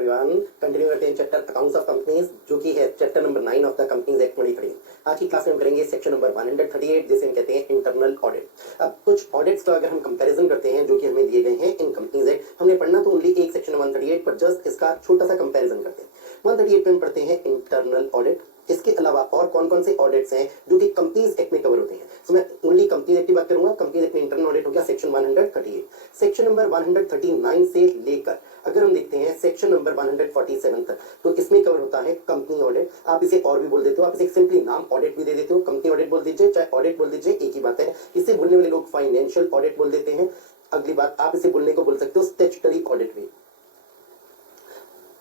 Everyone, continue करते हैं chapter accounts of companies, जो कि है chapter number 9 of the companies act 2023। आज की क्लास में हम करेंगे सेक्शन नंबर 138, जिसे हम कहते हैं इंटरनल ऑडिट। अब कुछ ऑडिट्स का अगर हम कंपैरिजन करते हैं जो कि हमें दिए गए हैं इन कंपनीज एक्ट, हमने पढ़ना तो ओनली एक सेक्शन 138 पर जस्ट इसका छोटा सा कंपैरिजन करते हैं। 138 पे हम पढ़ते हैं इंटरनल ऑडिट। इसके अलावा और कौन कौन से ऑडिट्स हैं जो कि कंपनीज एक्ट में कवर होते हैं, तो मैं ओनली कंपनी एक्ट की बात करूंगा। कंपनी एक्ट में इंटरनल ऑडिट हो गया सेक्शन 138। सेक्शन नंबर 139 से लेकर अगर हम देखते हैं सेक्शन नंबर 147 तक, तो इसमें कवर होता है कंपनी ऑडिट। आप इसे और भी बोल देते हो, आप इसे सिंपली नाम ऑडिट भी दे देते हो, कंपनी ऑडिट बोल दीजिए चाहे ऑडिट बोल दीजिए, एक ही बात है। इसे बोलने वाले लोग फाइनेंशियल ऑडिट बोल देते हैं। अगली बात, आप इसे बोलने को बोल सकते हो स्टैट्यूटरी ऑडिट भी।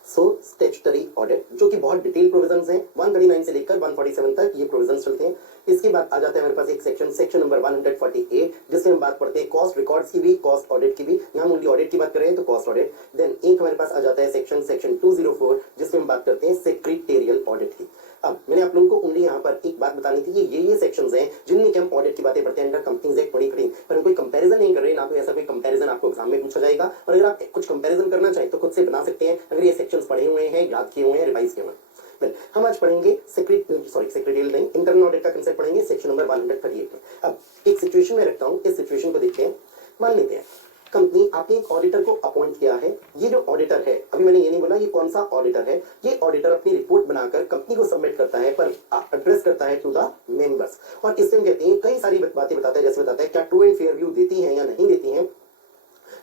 सो स्टैट्यूटरी ऑडिट, जो कि बहुत डिटेल प्रोविजंस हैं, 139 से लेकर 147 तक ये प्रोविजंस चलते हैं। इसके बाद आ जाता है हमारे पास एक सेक्शन नंबर 148, जिसमें हम बात पढ़ते हैं कॉस्ट रिकॉर्ड्स की भी, कॉस्ट ऑडिट की भी। यहाँ ओनली ऑडिट की बात कर रहे हैं तो कॉस्ट ऑडिट। देन एक हमारे पास आ जाता है सेक्शन 204, जिसमें हम बात करते हैं सेक्रेटेरियल ऑडिट की। अब मैंने आप लोगों को ओनली यहाँ पर एक बात बतानी थी कि ये सेक्शंस हैं जिनमें कि हम ऑडिट की बातें पढ़ते हैं अंडर कंपनीज एक्ट 2023, पर हम कोई कंपैरिजन नहीं कर रहे, ना तो ऐसा कोई कंपैरिजन आपको एग्जाम में पूछा जाएगा। और अगर आप कुछ कंपैरिजन करना चाहें तो खुद से बना सकते हैं, अगर ये सेक्शंस पढ़े हुए हैं, याद किए हुए हैं, रिवाइज किए हुए हैं। हम आज पढ़ेंगे सेक्रेटरियल नहीं, इंटरनल ऑडिट का कंसेप्ट पढ़ेंगे सेक्शन नंबर 138 में। अब एक सिचुएशन में रखता हूँ, इस सिचुएशन को देखते हैं। मान लेते हैं कंपनी, आपने एक ऑडिटर को अपॉइंट किया है। ये जो ऑडिटर है, अभी मैंने ये नहीं बोला ये कौन सा ऑडिटर है, ये ऑडिटर अपनी रिपोर्ट बनाकर कंपनी को सबमिट करता है, पर एड्रेस करता है टू द मेंबर्स। और इससे हम कहते हैं कई सारी बातें बताता है, जैसे बताता है क्या ट्रू एंड फेयर व्यू देती है या नहीं देती है,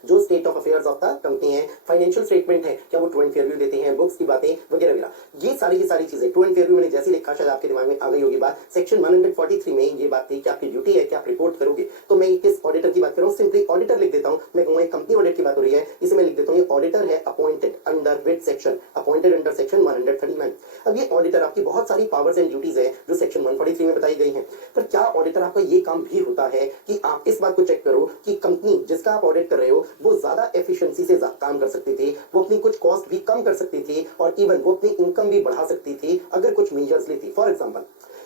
जो state of affairs of the company है, फाइनेंशियल स्टेटमेंट है क्या वो ट्रू एंड फेयर व्यू देते हैं, बुक्स की बातें वगैरह वगैरह। ये सारी चीजें ट्रू एंड फेयर व्यू मैंने जैसे लिखा, शायद आपके दिमाग में आ गई होगी बात। सेक्शन 143 में ये बात थी कि आपकी ड्यूटी है कि आप रिपोर्ट करोगे। तो मैं किस ऑडिटर की बात कर रहा हूँ, सिंपली ऑडिटर लिख देता हूँ। मैं कहूंगा कंपनी ऑडिट की बात हो रही है, इसे मैं लिख देता हूँ ये ऑडिटर है appointed under which section, appointed under section 139। अब ये ऑडिटर आपकी बहुत सारी पावर्स एंड ड्यूटीज है जो सेक्शन 143 में बताई गई है। पर क्या ऑडिटर आपका ये काम भी होता है कि आप इस बात को चेक करो कि कंपनी जिसका आप ऑडिट कर रहे हो वो ज्यादा एफिशिएंसी से काम कर सकती थी, वो अपनी कुछ कॉस्ट भी कम कर सकती थी, और इवन वो अपनी इनकम भी बढ़ा सकती थी अगर कुछ मेजर्स लेती। फॉर एग्जांपल,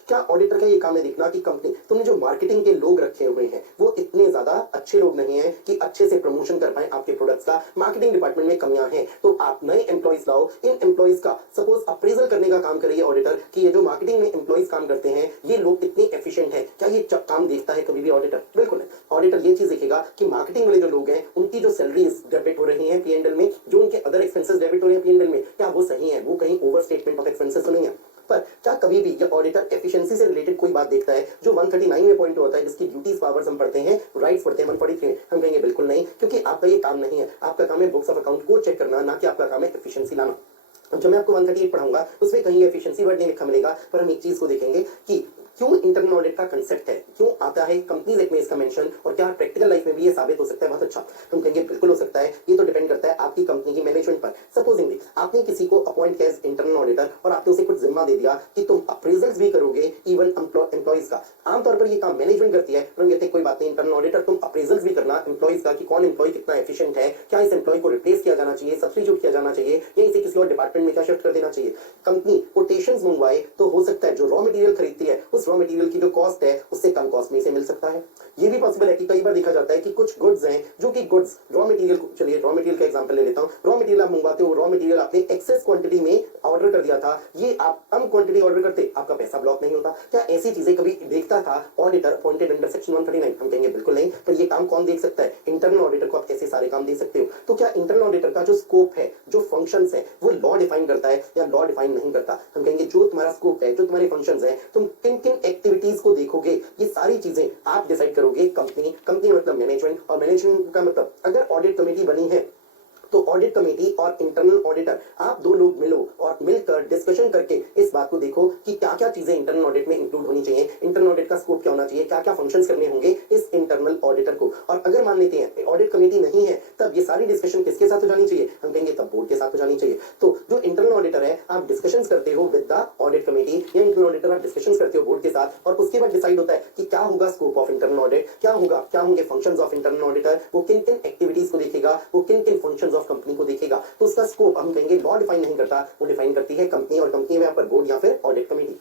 क्या ऑडिटर का ये काम है देखना कि कंपनी, तुमने जो मार्केटिंग के लोग रखे हुए हैं वो इतने ज्यादा अच्छे लोग नहीं है कि अच्छे से प्रमोशन कर पाए आपके प्रोडक्ट्स का, मार्केटिंग डिपार्टमेंट में कमियां हैं, तो आप नए एम्प्लॉइज लाओ। इन एम्प्लॉइज का सपोज अप्रेजल करने का काम करिए ऑडिटर कि ये जो मार्केटिंग में एम्प्लॉइज काम करते हैं ये लोग इतने एफिशिएंट है, क्या ये काम देखता है कभी भी ऑडिटर? बिल्कुल नहीं। ऑडिटर ये चीज देखेगा कि मार्केटिंग वाले जो लोग हैं उनकी जो सैलरीज डेबिट हो रही है पीएनएल में, जो उनके अदर एक्सपेंसेस डेबिट हो रहे हैं पीएनएल में, क्या वो सही है, वो कहीं ओवर स्टेटमेंट ऑफ एक्सपेंसेस तो नहीं है। पर क्या कभी भी ये ऑडिटर एफिशिएंसी से रिलेटेड कोई बात देखता है जो 139 में पॉइंट होता है, जिसकी ड्यूटीज पावर्स हम पढ़ते हैं, राइट्स पढ़ते हैं 143 में? हम कहेंगे बिल्कुल नहीं, क्योंकि आपका ये काम नहीं है। आपका काम है बुक्स ऑफ अकाउंट को चेक करना, ना कि आपका काम है एफिशिएंसी लाना। अब जो मैं आपको 138 पढ़ाऊंगा उसमें कहीं एफिशिएंसी वर्ड नहीं लिखा मिलेगा, पर हम एक चीज को देखेंगे कि क्यों इंटरनल ऑडिट का कंसेप्ट है, क्यों आता है कंपनीज एक्ट में इसका मेंशन, और क्या प्रैक्टिकल लाइफ में भी ये साबित हो सकता है बहुत अच्छा। हम कहेंगे बिल्कुल हो सकता है। ये तो डिपेंड करता है आपकी कंपनी की मैनेजमेंट पर। सपोजिंगली आपने किसी को अपॉइंट किया एज इंटरनल ऑडिटर और आपने उसे कुछ जिम्मा दे दिया कि तुम अप्रेजल्स भी करोगे इवन एम्प्लॉइज का। आमतौर पर ये काम मैनेजमेंट करती है, हम कहते हैं कोई बात नहीं इंटरनल ऑडिटर तुम अप्रेजल्स भी करना एम्प्लॉइज का कि कौन एम्प्लॉय कितना एफिशिएंट है, क्या इस एम्प्लॉय को रिप्लेस किया जाना चाहिए, सब्स्टिट्यूट किया जाना चाहिए, या इसे किसी और डिपार्टमेंट में क्या शिफ्ट कर देना चाहिए। कंपनी कोटेशंस मंगवाए तो हो सकता है जो रॉ मटेरियल खरीदती है उस रॉ मटेरियल की जो कॉस्ट है उससे कम कॉस्ट में इसे मिल सकता है। ये भी पॉसिबल है कि कई बार देखा जाता है कि कुछ गुड्स हैं जो कि गुड्स रॉ मटेरियल, चलिए रॉ मटेरियल का एग्जांपल ले लेता हूं। रॉ मटेरियल आप मंगवाते हो, रॉ मटेरियल आपने एक्सेस क्वांटिटी में ऑर्डर कर दिया था, ये आप कम क्वांटिटी ऑर्डर करते, आपका पैसा ब्लॉक नहीं होता। क्या ऐसी चीजें कभी देखता था ऑडिटर अपॉइंटेड अंडर सेक्शन 139? हम कहेंगे बिल्कुल नहीं। तो ये काम कौन देख सकता है? इंटरनल ऑडिटर को आप ऐसे सारे काम दे सकते हो। तो क्या इंटरनल ऑडिटर का जो स्कोप है, जो फंक्शंस है, वो लॉ डिफाइन करता है या लॉ डिफाइन नहीं करता? हम कहेंगे जो तुम्हारा स्कोप है, जो तुम्हारे फंक्शंस है, तुम किन किन एक्टिविटीज को देखोगे, ये सारी चीजें आप डिसाइड करोगे। कंपनी मतलब मैनेजमेंट, और मैनेजमेंट का मतलब अगर ऑडिट कमेटी बनी है तो ऑडिट कमेटी और इंटरनल ऑडिटर आप दो लोग मिलो और मिलकर डिस्कशन करके इस बात को देखो कि क्या क्या चीजें इंटरनल ऑडिट में इंक्लूड होनी चाहिए, इंटरनल ऑडिट का स्कोप क्या होना चाहिए, क्या क्या फंक्शंस करने होंगे इस इंटरनल ऑडिटर को। और अगर मान लेते हैं ऑडिट कमेटी नहीं है तब ये सारी डिस्कशन किसके साथ हो जानी चाहिए? हम कहेंगे तब बोर्ड के साथ हो जानी चाहिए। तो जो इंटरनल ऑडिटर है आप डिस्कशंस करते हो विद द ऑडिट कमेटी, या इंटरनल ऑडिटर आप डिस्कशंस करते हो बोर्ड के साथ, और उसके बाद डिसाइड होता है कि क्या होगा स्कोप ऑफ इंटरनल ऑडिट, क्या होंगे फंक्शंस ऑफ इंटरनल ऑडिटर, वो किन किन एक्टिविटीज को देखेगा, वो किन किन फंक्शंस ऑफ कंपनी को देखेगा। तो उसका स्कोप हम कहेंगे लॉ डिफाइन नहीं करता, वो डिफाइन करती है कंपनी, और कंपनी में यहाँ पर बोर्ड या फिर ऑडिट कमेटी।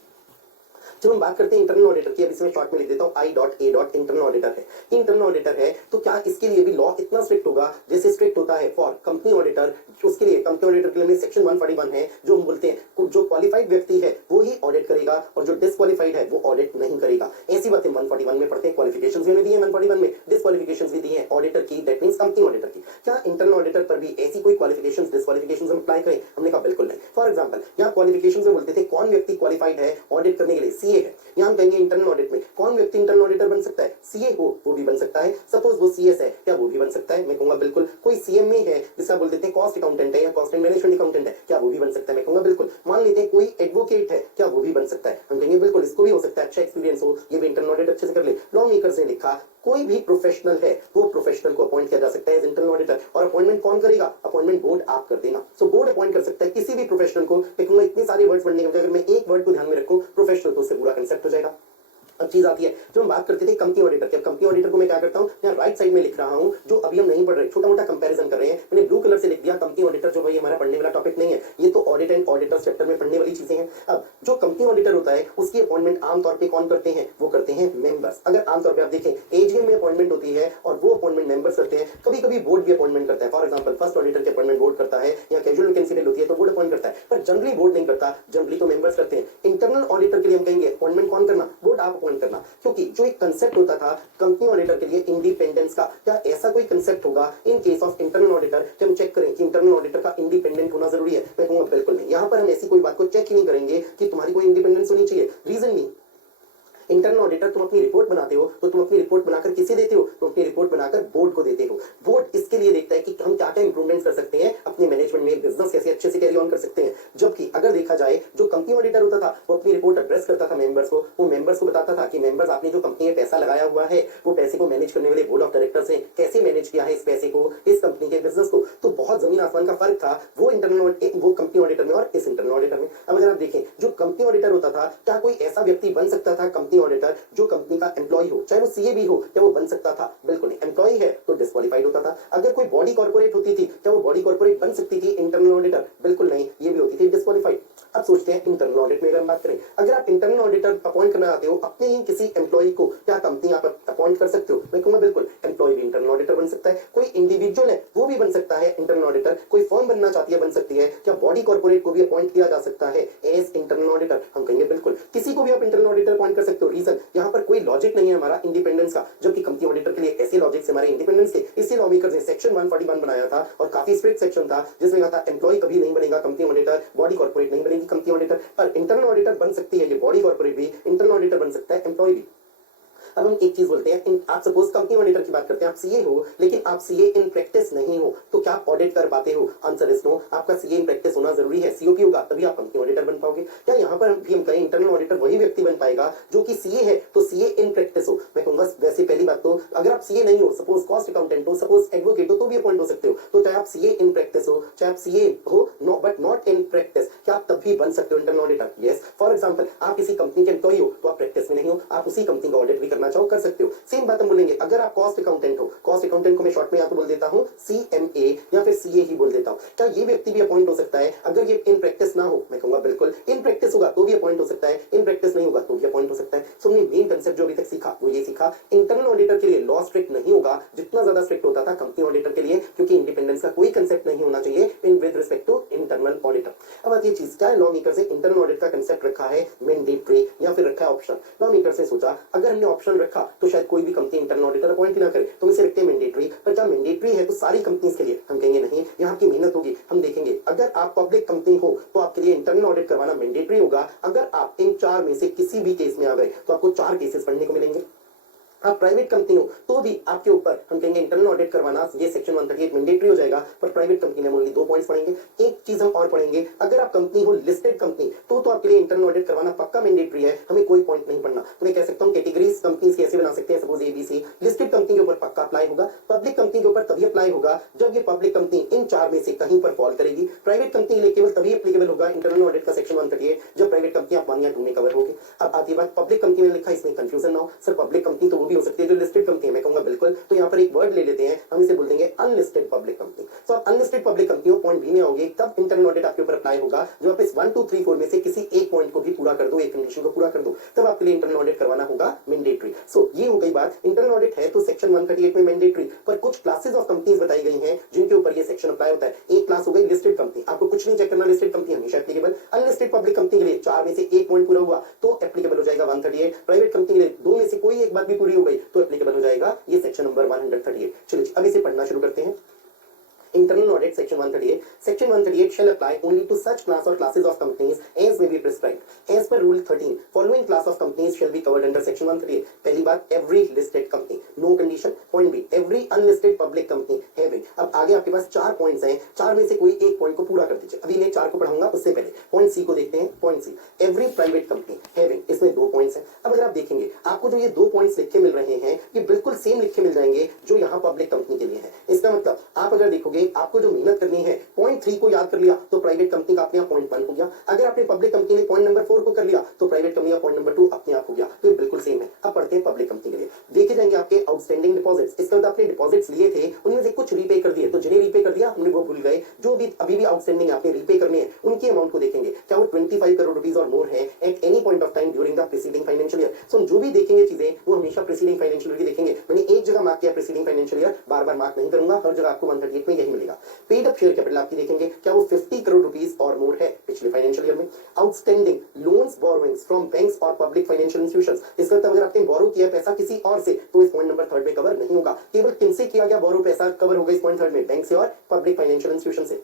जब हम बात करते हैं इंटरनल ऑडिटर की, अब इसमें शॉर्ट में लिख देता हूँ I.A. इंटरनल ऑडिटर है। इंटरनल ऑडिटर है तो क्या इसके लिए भी लॉ इतना स्ट्रिक्ट होगा जैसे स्ट्रिक्ट होता है फॉर कंपनी ऑडिटर? उसके लिए कंपनी ऑडिटर के लिए सेक्शन 141 है, जो हम बोलते हैं जो क्वालिफाइड व्यक्ति है वो ही ऑडिट करेगा और जो डिस्क्वालिफाइड है वो ऑडिट नहीं करेगा। ऐसी बातें 141 में पढ़ते हैं। क्वालिफिकेशंस भी दी है 141 में, डिस्क्वालिफिकेशंस भी दी है ऑडिटर की, दैट मींस कंपनी ऑडिटर की। क्या इंटरनल ऑडिटर पर भी ऐसी कोई क्वालिफिकेशंस डिस्क्वालिफिकेशंस हम अप्लाई करें? हमने कहा बिल्कुल नहीं। फॉर एग्जांपल यहाँ क्वालिफिकेशंस में बोलते थे कौन व्यक्ति क्वालिफाइड है ऑडिट करने के लिए? सीए है। यहाँ हम कहेंगे इंटरनल ऑडिट में कौन व्यक्ति इंटरनल ऑडिटर बन सकता है? सीए हो वो भी बन सकता है, सपोज वो सीएस है क्या वो भी बन सकता है? मैं कहूंगा बिल्कुल। कोई सीएमए है जिसका बोल देते हैं कॉस्ट अकाउंटेंट है या कॉस्ट एंड मैनेजमेंट अकाउंटेंट है, क्या वो भी बन सकता है? मैं कहूंगा बिल्कुल। मान लेते हैं कोई एडवोकेट है, क्या वो भी बन सकता है? हम कहेंगे बिल्कुल, इसको भी हो सकता है, अच्छा एक्सपीरियंस हो, ये भी इंटरनल ऑडिट अच्छे से कर ले। लॉ मेकर्स ने लिखा कोई भी प्रोफेशनल है वो प्रोफेशनल को अपॉइंट किया जा सकता है एज इंटरनल ऑडिटर। और अपॉइंटमेंट कौन करेगा? अपॉइंटमेंट बोर्ड आप कर देना। सो बोर्ड अपॉइंट कर सकता है किसी भी प्रोफेशनल को। मैं कहूंगा इतने सारे वर्ड्स पढ़ने के बजाय अगर मैं एक वर्ड को ध्यान में रखूं प्रोफेशनल, तो उससे पूरा कंसेप्ट हो जाएगा। अब चीज आती है जो हम बात करते थे कंपनी ऑडिटर की। कंपनी ऑडिटर को मैं क्या करता हूँ, यहाँ राइट साइड में लिख रहा हूँ, जो अभी हम नहीं पढ़ रहे, छोटा मोटा कंपैरिजन कर रहे हैं। मैंने ब्लू कलर से लिख दिया कंपनी ऑडिटर, जो भाई हमारा पढ़ने वाला टॉपिक नहीं है, ये तो ऑडिट एंड ऑडिटर्स चैप्टर में पढ़ने वाली चीजें हैं। अब जो कंपनी ऑडिटर होता है उसकी अपॉइंटमेंट आमतौर पर कौन करते हैं? वो करते हैं मेंबर्स। अगर आमतौर पर आप देखें एजीएम में अपॉइंटमेंट होती है और वो अपॉइंटमेंट मेंबर्स करते हैं। कभी कभी बोर्ड भी अपॉइंटमेंट करता है, फॉर एग्जाम्पल फर्स्ट ऑडिटर की अपॉइंटमेंट बोर्ड करता है, या कैजुअल वैकेंसी होती है तो बोर्ड अपॉइंट करता है, पर जनरली बोर्ड नहीं करता, जनरली तो मेंबर्स करते हैं। इंटरनल ऑडिटर के लिए हम कहेंगे अपॉइंटमेंट कौन करना? बोर्ड आप अपॉइंट करना। क्योंकि जो एक कंसेप्ट होता था कंपनी ऑडिटर के लिए इंडिपेंडेंस का, क्या ऐसा कोई कंसेप्ट होगा in case of internal auditor कि हम चेक करें कि इंटरनल ऑडिटर का इंडिपेंडेंट होना जरूरी है? मैं कहूंगा बिल्कुल नहीं। यहां पर हम ऐसी कोई बात को चेक ही नहीं करेंगे कि तुम्हारी कोई इंडिपेंडेंस होनी चाहिए। रीजन नहीं, इंटरनल ऑडिटर तुम अपनी रिपोर्ट बनाते हो तो तुम अपनी रिपोर्ट बनाकर किसे देते हो? तुम अपनी रिपोर्ट बनाकर बोर्ड को देते हो। बोर्ड इसके लिए देखता है कि हम क्या क्या इंप्रूवमेंट कर सकते हैं अपने मैनेजमेंट में, बिजनेस कैसे अच्छे से कैरी ऑन कर सकते हैं। जबकि अगर देखा जाए जो कंपनी ऑडिटर होता था वो अपनी रिपोर्ट एड्रेस करता था मेंबर्स को, वो मेंबर्स को बताता था कि मेंबर्स आपने जो कंपनी में पैसा लगाया हुआ है वो पैसे को मैनेज करने वाले बोर्ड ऑफ डायरेक्टर्स ने कैसे मैनेज किया है इस पैसे को, इस कंपनी के बिजनेस को। तो बहुत जमीन आसमान का फर्क था वो वो कंपनी ऑडिटर में और इस इंटरनल ऑडिटर में। अब अगर आप देखें जो कंपनी ऑडिटर होता था, क्या कोई ऐसा व्यक्ति बन सकता था कंपनी ऑडिटर जो कंपनी का एम्प्लॉय हो, चाहे वो सीए भी हो, क्या वो बन सकता था? बिल्कुल नहीं। एम्प्लॉय है तो डिस्क्वालिफाइड होता था। अगर कोई बॉडी कॉर्पोरेट होती थी, क्या वो बॉडी कॉर्पोरेट बन सकती थी इंटरनल ऑडिटर? बिल्कुल नहीं, ये भी होती थी डिस्क्वालिफाइड। अब सोचते हैं इंटरनल ऑडिट में अगर हम बात करें, अगर आप इंटरनल ऑडिटर अपॉइंट करना चाहते हो अपने ही किसी एम्प्लॉय को, क्या कंपनी आप अपॉइंट कर सकते हो? मैं कहूंगा बिल्कुल, एम्प्लॉय भी इंटरनल ऑडिटर बन सकता है। कोई इंडिविजुअल है वो भी बन सकता है इंटरनल ऑडिटर। कोई फर्म बनना चाहती है बन सकती है। क्या बॉडी कॉर्पोरेट को भी अपॉइंट किया जा सकता है एज इंटरनल ऑडिटर? हम कहेंगे बिल्कुल, किसी को भी आप इंटरनल ऑडिटर अपॉइंट कर सकते हो। रीजन, यहाँ पर कोई लॉजिक नहीं है हमारा इंडिपेंडेंस का, जबकि कंपनी ऑडिटर के लिए ऐसे लॉजिक से हमारे इंडिपेंडेंस के। इसी लॉ मेकर्स ने सेक्शन 141 बनाया था और काफी स्ट्रिक्ट सेक्शन था जिसमें कहा था एम्प्लॉय कभी नहीं बनेगा कंपनी ऑडिटर, बॉडी कॉर्पोरेट नहीं बनेगी कंपनी ऑडिटर। पर इंटरनल ऑडिटर बन सकती है ये बॉडी कॉर्पोरेट भी, इंटरनल ऑडिटर बन सकता है एम्प्लॉय भी। अब हम एक चीज बोलते हैं, आप सपोज कंपनी ऑडिटर की बात करते हैं, आप सीए हो लेकिन आप सीए इन प्रैक्टिस नहीं हो, तो क्या आप ऑडिट कर पाते हो? Answer is no. आपका सीए इन प्रैक्टिस होना जरूरी है, सीओपी होगा तभी आप कंपनी ऑडिटर बन पाओगे। क्या यहाँ पर भी हम कहें इंटरनल ऑडिटर वही व्यक्ति बन पाएगा जो कि सीए है तो सीए इन प्रैक्टिस हो? मैं कहूंगा वैसे पहली बात तो अगर आप सीए नहीं हो, सपोज कॉस्ट अकाउंटेंट हो, सपोज एडवोकेट हो, तो भी अपॉइंट हो सकते हो। तो चाहे आप सीए इन प्रैक्टिस हो, चाहे आप सीए हो no but not in practice, क्या आप तब भी बन सकते हो internal auditor? Yes. For example आप किसी कंपनी के एम्प्लॉय हो तो आप प्रैक्टिस में नहीं हो, आप उसी कंपनी का ऑडिट भी करना चाहो कर सकते हो। सेम बात हम बोलेंगे अगर आप कॉस्ट अकाउंटेंट हो, कॉस्ट अकाउंटेंट को मैं शॉर्ट में या तो बोल देता हूं सीएमए या फिर सीए ही बोल देता हूं। क्या ये व्यक्ति भी अपॉइंट हो सकता है अगर ये इन प्रैक्टिस ना हो? मैं कहूंगा बिल्कुल, इन प्रैक्टिस होगा तो भी अपॉइंट हो सकता है, इन प्रैक्टिस नहीं होगा तो भी अपॉइंट हो सकता है। सो हमने मेन कंसेप्ट जो अभी तक सीखा वो ये सीखा, इंटरनल ऑडिटर के लिए लॉ स्ट्रिक्ट नहीं होगा जितना ज्यादा स्ट्रिक्ट होता था कंपनी ऑडिटर के लिए, क्योंकि इंडिपेंडेंस का कोई कंसेप्ट नहीं होना चाहिए in with respect to internal auditor. अब आती है चीज, क्या लॉ मेकर से इंटरनल ऑडिट का कंसेप्ट रखा है मैंडेटरी या फिर रखा है ऑप्शन? लॉ मेकर से सोचा अगर हमने ऑप्शन रखा तो शायद कोई भी कंपनी इंटरनल ऑडिटर अपॉइंट ना करे, तो इसे रखते हैं मैंडेटरी। पर क्या मैंडेटरी है तो सारी कंपनीज के लिए? हम कहेंगे नहीं, यहाँ की मेहनत होगी। हम देखेंगे अगर आप पब्लिक कंपनी हो तो आपके लिए इंटरनल ऑडिट करवाना मैंडेटरी होगा। अगर आप इन 4 में से किसी भी केस में आ गए तो आपको 4 केसेस पढ़ने को मिलेंगे। आप प्राइवेट कंपनी हो तो भी आपके ऊपर हम कहेंगे इंटरनल ऑडिट करवाना, ये सेक्शन 138 मैंडेटरी हो जाएगा। पर प्राइवेट कंपनी में ओनली 2 पॉइंट्स पढ़ेंगे। एक चीज हम और पढ़ेंगे, अगर आप कंपनी हो लिस्टेड कंपनी तो आपके लिए इंटरनल ऑडिट करवाना पक्का मैंडेटरी है, हमें कोई पॉइंट नहीं पढ़ना। तो मैं कह सकता हूं कैटेगरीज कंपनीज कैसे बना सकते हैं, सपोज एबीसी। लिस्टेड कंपनी के ऊपर पक्का अप्लाई होगा, पब्लिक कंपनी के ऊपर तभी अप्लाई होगा जब ये पब्लिक कंपनी इन 4 में से कहीं पर फॉल करेगी। प्राइवेट कंपनी के लिए केवल तभी एप्लीकेबल होगा इंटरनल ऑडिट का सेक्शन 138 जब प्राइवेट कंपनी 1 या 2 में कवर होगी। अब आती बात पब्लिक कंपनी में लिखा, इसमें कंफ्यूजन ना हो, सर पब्लिक कंपनी तो वो भी हो सकती है जो लिस्टेड कंपनी है, मैं कहूंगा बिल्कुल। तो यहाँ पर एक वर्ड ले लेते हैं, हम इसे बोल देंगे अनलिस्टेड पब्लिक कंपनी। तो आप unlisted public company point B में होगी, तब इंटरनल ऑडिट आपके ऊपर अप्लाई होगा। जो आप इस 1 2 3 4 में से किसी एक पॉइंट को भी पूरा कर दो, एक कंडीशन को पूरा कर दो, तब आपके लिए इंटरनल ऑडिट करवाना होगा मैंडेटरी। सो ये हो गई बात, इंटरनल ऑडिट है तो सेक्शन 138 में मैंडेटरी, पर कुछ क्लासेस ऑफ कंपनीज बताई गई हैं जिनके ऊपर ये सेक्शन अप्लाई होता है। एक क्लास हो गई लिस्टेड कंपनी, आपको कुछ नहीं चेक करना, लिस्टेड कंपनी हमेशा एप्लीकेबल। अनलिस्टेड पब्लिक कंपनी के लिए 4 में से एक पॉइंट पूरा हुआ तो एप्लीकेबल हो जाएगा 138। प्राइवेट कंपनी के लिए 2 में से कोई एक बात भी पूरी हो गई तो एप्लीकेबल हो जाएगा ये सेक्शन नंबर 138। चलिए अब इसे पढ़ना शुरू करते हैं। Internal audit section 138. Section 138 shall apply only to such class or classes of companies as may be prescribed. As per Rule 13, following class of companies shall be covered under section 138. पहली बात, every listed company, no condition. Point B, every unlisted public company having. अब आगे आपके पास 4 points हैं, 4 में से कोई एक पॉइंट को पूरा कर दीजिए। अभी मैं 4 को पढ़ाऊंगा, उससे पहले पॉइंट सी को देखते हैं। Point C, every private company having, इसमें 2 पॉइंट्स हैं। अब अगर आप देखेंगे आपको जो ये 2 पॉइंट्स लिखे मिल रहे हैं, ये बिल्कुल सेम लिखे मिल जाएंगे जो यहाँ पब्लिक कंपनी के लिए है। इसका मतलब आप अगर देखोगे आपको जो मेहनत करनी है, पॉइंट 3 को याद कर लिया तो प्राइवेट कंपनी का अपने आप पॉइंट 1 हो गया। अगर आपने पब्लिक कंपनी में पॉइंट नंबर 4 को कर लिया तो प्राइवेट कंपनी का पॉइंट नंबर 2 अपने आप हो गया। तो ये बिल्कुल सेम है। अब पढ़ते हैं पब्लिक कंपनी के लिए। देखे जाएंगे आपके आउटस्टैंडिंग डिपॉजिट्स। इसका मतलब आपने डिपॉजिट्स लिए थे, उनमें से कुछ रीपे कर दिए, तो जिन्हें रीपे कर दिया हमने वो भूल गए। जो भी अभी भी आउटस्टैंडिंग आपने रीपे करने हैं उनकी अमाउंट को देखेंगे, क्या वो 25 करोड़ रुपीस और मोर है at any point of time during the preceding financial year. So जो भी देखेंगे चीजें वो हमेशा प्रीसीडिंग फाइनेंशियल ईयर की देखेंगे। मैंने एक जगह मार्क किया प्रीसीडिंग फाइनेंशियल ईयर, बार बार मार्क नहीं करूंगा, हर जगह आपको 138 में यही मिलेगा। पेड अप शेयर कैपिटल आपकी देखेंगे, क्या वो 50 करोड़ रुपीस और मोर है पिछले फाइनेंशियल ईयर में। Outstanding loans borrowings from banks और पब्लिक फाइनेंशियल इंस्टीट्यूशंस, इसका मतलब अगर आपने बोरो किया पैसा किसी और से तो इस पॉइंट नंबर 3 में कवर नहीं होगा। केवल किनसे किया गया बोरो पैसा कवर होगा इस पॉइंट 3 में, बैंक से और पब्लिक फाइनेंशियल इंस्टीट्यूशन से,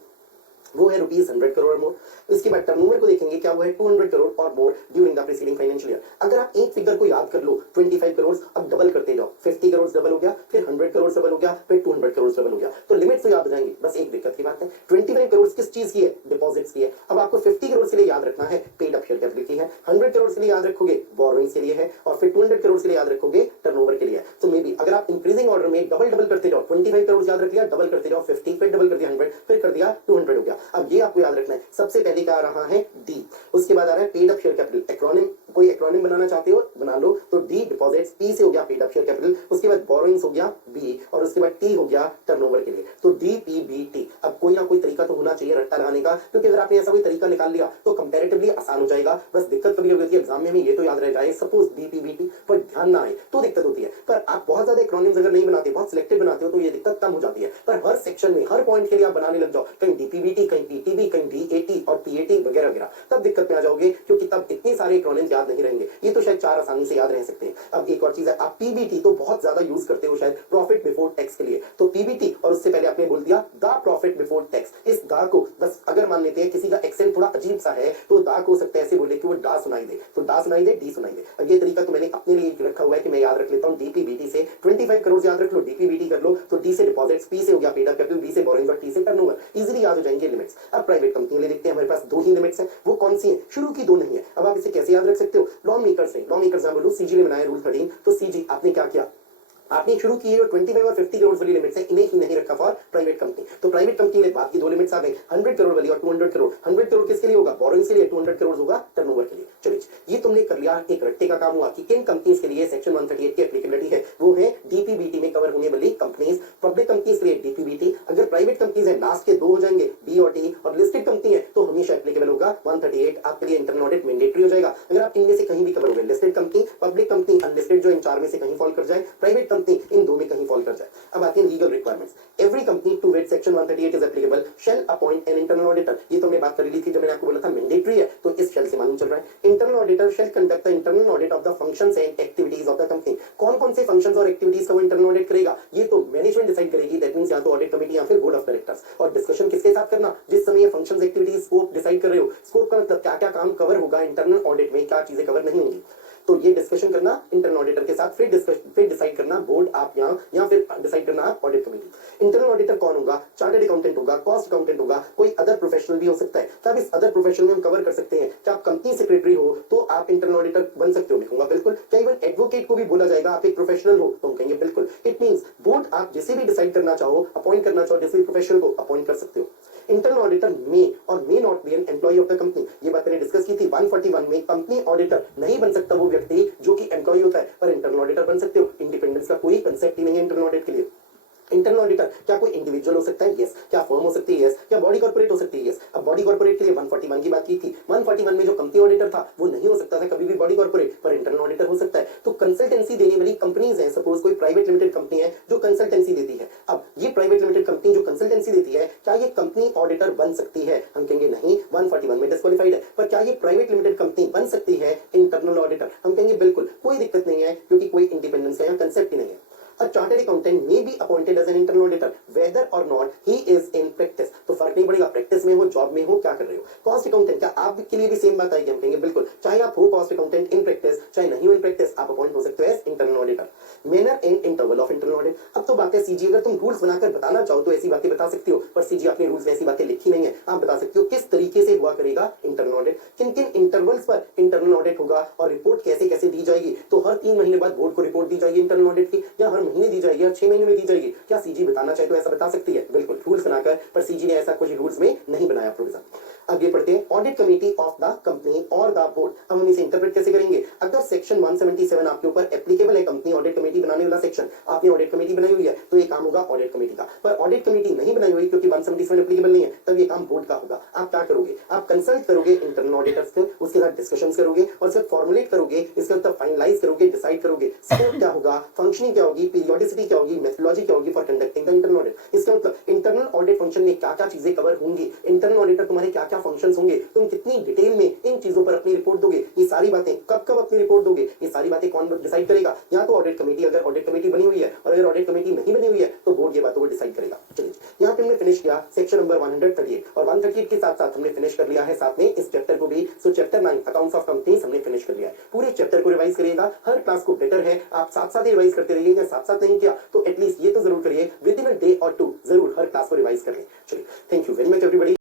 वो है रुपीज 100 करोड़ और मोर। इसके बाद टर्नओवर को देखेंगे, क्या वो है 200 करोड़ और मोर during the preceding financial year. अगर आप एक फिगर को याद कर लो 25 करोड़, अब डबल करते जाओ, 50 करोड़ डबल हो गया, फिर 100 करोड़ डबल हो गया, फिर 200 करोड़ डबल हो गया, तो लिमिट तो याद हो जाएंगी। बस एक दिक्कत की बात है, 25 करोड़ किस चीज की है, डिपॉजिट्स की है। अब आपको 50 करोड़ के लिए याद रखना है पेड अप शेयर कैपिटल की है, 100 करोड़ के लिए याद रखोगे बोरोइंग्स के लिए है, और फिर 200 करोड़ के लिए याद रखोगे टर्नओवर के लिए। तो मे बी अगर आप इंक्रीजिंग ऑर्डर में डबल डबल करते जाओ, 25 करोड़ याद रख लिया, डबल करते जाओ 50, फिर डबल कर दिया 100, फिर कर दिया 200 हो गया। अब ये आपको याद रखना है। सबसे पहले क्या आ रहा है डी, उसके बाद आ रहा है paid up share capital. Acronym, कोई एक्रोनिम बनाना चाहते हो बना लो, तो डी डिपॉजिट्स, पी से हो गया पेड अप शेयर कैपिटल, उसके बाद बोरोइंग्स हो गया बी, और उसके बाद टी हो गया टर्नओवर के लिए। तो डी पी बी टी। अब कोई ना कोई तरीका तो होना चाहिए रट्टा लगाने का, क्योंकि अगर आपने ऐसा कोई तरीका निकाल लिया तो कंपैरेटिवली आसान हो जाएगा। बस दिक्कत कभी होती है एग्जाम में ये तो याद रह जाए, suppose D P B T पर ध्यान ना आए तो दिक्कत होती है। पर आप बहुत ज्यादा एक्रोनिम्स अगर नहीं बनाते, बहुत सिलेक्टेड बनाते हो, तो ये दिक्कत कम हो जाती है। पर हर सेक्शन में हर पॉइंट के लिए आप बनाने लग जाओ, कहीं डीपीबीटी, कहीं पीटीबी, कहीं डीएटी और पीएटी वगैरह वगैरह, तब दिक्कत में आ जाओगे, क्योंकि तब इतने सारे एक्रोनिम्स याद नहीं रहेंगे। ये तो शायद 4 आसानी से याद रह सकते हैं। अब एक और चीज है, आप पीबीटी तो बहुत ज्यादा यूज करते हो शायद प्रॉफिट बिफोर टैक्स के लिए, तो पीबीटी और उससे पहले आपने बोल दिया द प्रॉफिट बिफोर टैक्स। इस दा को बस अगर मान लेते हैं किसी का एक्सेंट थोड़ा अजीब सा है तो दा को हो सकता है ऐसे बोले कि वो डा सुनाई दे, तो डा सुनाई दे, डी सुनाई दे। अब ये तरीका तो मैंने अपने लिए रखा हुआ है कि मैं याद रख लेता हूँ डीपीबीटी से 25 करोड़ याद रख लो, डीपीबीटी कर लो, तो डी से डिपॉजिट्स, पी से हो गया पेड अप कैपिटल, बी से बोरोइंग्स और टी से टर्नओवर। इजीली याद हो जाएंगे लिमिट्स। अब प्राइवेट कंपनी ले देखते हैं, हमारे पास 2 ही लिमिट्स हैं, वो कौन सी है, शुरू की 2 नहीं है। अब आप इसे कैसे याद रख सकते हो, लॉ मेकर्स से, लॉ मेकर्स बोलो सीजी ने बनाया रूल 13, तो सीजी आपने क्या किया, आपने शुरू की है 25 और 50 करोड़ वाली लिमिट्स है, इन्हें ही नहीं रखा फॉर प्राइवेट कंपनी। तो प्राइवेट कंपनी में बात की 2 लिमिट्स आ गई, 100 करोड़ वाली और 200 करोड़। 100 करोड़ किसके लिए होगा, बोरोइंग्स के लिए, 200 करोड़ होगा टर्नओवर के लिए। चलिए ये तुमने कर लिया, एक रट्टे का काम हुआ कि किन कंपनीज के लिए सेक्शन 138 की एप्लीकेबिलिटी है। वो है डीपीबीटी में कवर होने वाली कंपनीज, पब्लिक कंपनीज के लिए डीपीबीटी, अगर प्राइवेट कंपनीज है लास्ट के 2 हो जाएंगे बी और टी, और लिस्टेड कंपनी है तो हमेशा एप्लीकेबल होगा 138, आपके लिए इंटरनल ऑडिट मैंडेटरी हो जाएगा। अगर आप इनमें से कहीं भी कवर हो गए, listed company, public company, unlisted जो इन 4 में से कहीं फॉल कर जाए, प्राइवेट कंपनी इन 2 में कहीं फॉल कर जाए। अब आते हैं legal requirements. Every company to which section 138 is applicable shall appoint an internal auditor. ये तो हमने बात कर ली थी जब मैंने आपको बोला था मैंडेटरी है, तो इस शैल से मालूम चल रहा है। Internal auditor shall conduct the internal audit of the functions and activities of the company. कौन-कौन से फंक्शंस और एक्टिविटीज का वो इंटरनल ऑडिट करेगा, ये तो मैनेजमेंट डिसाइड करेगी। दैट मींस या तो ऑडिट कमेटी या फिर बोर्ड ऑफ डायरेक्टर्स। और डिस्कशन किसके साथ करना, जिस समय ये फंक्शंस एक्टिविटीज स्कोप डिसाइड कर रहे हो। स्कोप का मतलब क्या-क्या काम कवर होगा इंटरनल ऑडिट में, क्या चीजें कवर नहीं होंगी, तो ये डिस्कशन करना इंटरनल ऑडिटर के साथ, फिर डिसाइड करना बोर्ड आप या फिर डिसाइड करना आप ऑडिट कमेटी। इंटरनल ऑडिटर कौन होगा, चार्टर्ड अकाउंटेंट होगा, कॉस्ट अकाउंटेंट होगा, कोई अदर प्रोफेशनल भी हो सकता है। क्या आप इस अदर प्रोफेशनल में हम कवर कर सकते हैं, क्या आप कंपनी सेक्रेटरी हो तो आप इंटरनल ऑडिटर बन सकते हो, लिखूंगा बिल्कुल। क्या इवन एडवोकेट को भी बोला जाएगा आप एक प्रोफेशनल हो, तो हम कहेंगे बिल्कुल। इट मींस बोर्ड आप जिसे भी डिसाइड करना चाहो, अपॉइंट करना चाहो, जिस भी प्रोफेशनल को अपॉइंट कर सकते हो। इंटरनल ऑडिटर मे और may not be an employ of the company. ये बात मैंने डिस्कस की थी 141 में। कंपनी ऑडिटर नहीं बन सकता वो व्यक्ति जो कि एम्प्लॉय होता है, पर इंटरनल ऑडिटर बन सकते हो। इंडिपेंडेंस का कोई कंसेप्ट ही नहीं है इंटरनल ऑडिट के लिए। इंटरनल ऑडिटर क्या कोई इंडिविजुअल हो सकता है? यस। क्या फर्म हो सकती है? यस। क्या बॉडी कॉर्पोरेट हो सकती है? यस। अब बॉडी कॉर्पोरेट के लिए 141 की बात की थी। 141 में जो कंपनी ऑडिटर था वो नहीं हो सकता था कभी भी बॉडी कॉर्पोरेट, पर इंटरनल ऑडिटर हो सकता है। तो कंसल्टेंसी देने वाली कंपनीज हैं, सपोज कोई प्राइवेट लिमिटेड कंपनी है जो कंसल्टेंसी देती है। अब ये प्राइवेट लिमिटेड कंपनी जो कंसल्टेंसी देती है, क्या ये कंपनी ऑडिटर बन सकती है? हम कहेंगे नहीं, 141 में डिस्क्वालीफाइड है। पर क्या ये प्राइवेट लिमिटेड कंपनी बन सकती है इंटरनल ऑडिटर? हम कहेंगे बिल्कुल, कोई दिक्कत नहीं है, क्योंकि कोई इंडिपेंडेंस का यहाँ कंसेप्ट ही नहीं है। A chartered accountant may be appointed as an internal auditor whether or not he is in practice। तो फर्क नहीं पड़ेगा प्रैक्टिस में हो, जॉब में हो, क्या कर रहे हो। कॉस्ट अकाउंटेंट, क्या आपके लिए भी सेम बात आएगी? हम कहेंगे बिल्कुल, चाहे आप हो कॉस्ट अकाउंटेंट इन प्रैक्टिस, चाहे नहीं हो इन प्रैक्टिस, आप अपॉइंट हो सकते हो as internal auditor. Manner and interval of internal audit. अब तो बात है सीजी, अगर तुम रूल्स बनाकर बताना चाहो तो ऐसी बातें बता सकती हो, पर सीजी अपने रूल्स में ऐसी बातें लिखी नहीं है। आप बता सकते हो किस तरीके से हुआ करेगा इंटरनल ऑडिट, किन किन इंटरवल्स पर इंटरनल ऑडिट होगा, और रिपोर्ट कैसे कैसे दी जाएगी। तो हर 3 महीने बाद बोर्ड को रिपोर्ट दी जाएगी इंटरनल ऑडिट की, या हर महीने दी जाएगी, या 6 महीने में दी जाएगी। क्या सीजी बताना चाहे तो ऐसा बता सकती है? बिल्कुल, रूल्स बनाकर, पर सीजी ने ऐसा कुछ रूल्स में नहीं बनाया प्रोविजन। आगे पढ़ते हैं, audit committee of the company और द बोर्ड। अब हम इसे इंटरप्रेट कैसे करेंगे? अगर सेक्शन 177 आपके ऊपर एप्लीकेबल है, कंपनी ऑडिट कमेटी बनाने वाला सेक्शन, आपने ऑडिट कमेटी बनाई हुई है, तो ये काम होगा ऑडिट कमेटी का। पर ऑडिट कमेटी नहीं बनाई हुई क्योंकि 177 एप्लीकेबल नहीं है, तब ये काम बोर्ड का होगा। आप क्या करोगे? आप कंसल्ट करोगे इंटरनल ऑडिटर्स से, उसके साथ डिस्कशन करोगे और सिर्फ फॉर्मुलेट करोगे, इसके बाद फाइनलाइज करोगे, डिसाइड करोगे स्कोप क्या होगा, फंक्शनिंग क्या होगी, पीरियोडिसिटी क्या होगी, मेथोडोलॉजी क्या होगी for conducting the internal audit. इसका मतलब इंटरनल ऑडिट फंक्शन में क्या क्या चीजें कवर होंगी, इंटरनल ऑडिटर तुम्हारे क्या क्या फंक्शंस होंगे, तुम कितनी डिटेल में इन चीजों पर अपनी रिपोर्ट दोगे, ये सारी बातें कब कब अपनी रिपोर्ट दोगे, ये सारी बातें कौन डिसाइड करेगा? या तो ऑडिट कमेटी, अगर ऑडिट कमेटी बनी हुई है, और अगर ऑडिट कमेटी नहीं बनी हुई है तो बोर्ड ये बातों को डिसाइड करेगा। चलिए, यहाँ पे हमने फिनिश किया सेक्शन नंबर 138, और 138 के साथ साथ हमने फिनिश कर लिया है साथ में इस चैप्टर को भी। सो चैप्टर 9 अकाउंट्स ऑफ कंपनीज हमने फिनिश कर लिया है। पूरे चैप्टर को रिवाइज करिएगा, हर क्लास को बेटर है आप साथ साथ ही रिवाइज करते रहिएगा। साथ साथ नहीं किया तो एटलीस्ट ये तो जरूर करिए, विद इन अ डे और 2 जरूर हर क्लास को रिवाइज करें। चलिए, thank you very much everybody.